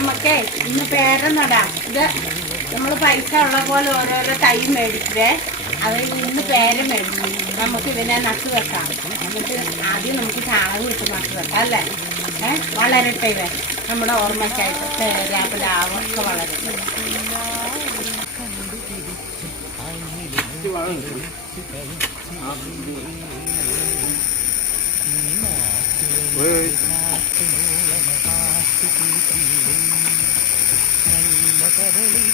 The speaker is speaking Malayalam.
നമുക്കേ ഇന്ന് പേര നടാം. ഇത് നമ്മൾ പൈസ ഉള്ള പോലെ ഓരോരോ തൈ മേടിച്ചേ. അത് ഇന്ന് പേര മേടിച്ചു. നമുക്ക് ഇതിനെ നട്ടു വെക്കാം. എന്നിട്ട് ആദ്യം നമുക്ക് ചാണകം ഇട്ട് നട്ടു വെക്കാം അല്ലേ? വളരട്ടെ ഇവ നമ്മുടെ ഓർമ്മയ്ക്കായിട്ട്. പേര പ്ലാവൊക്കെ വളരട്ടെ. നല്ല കടലിൽ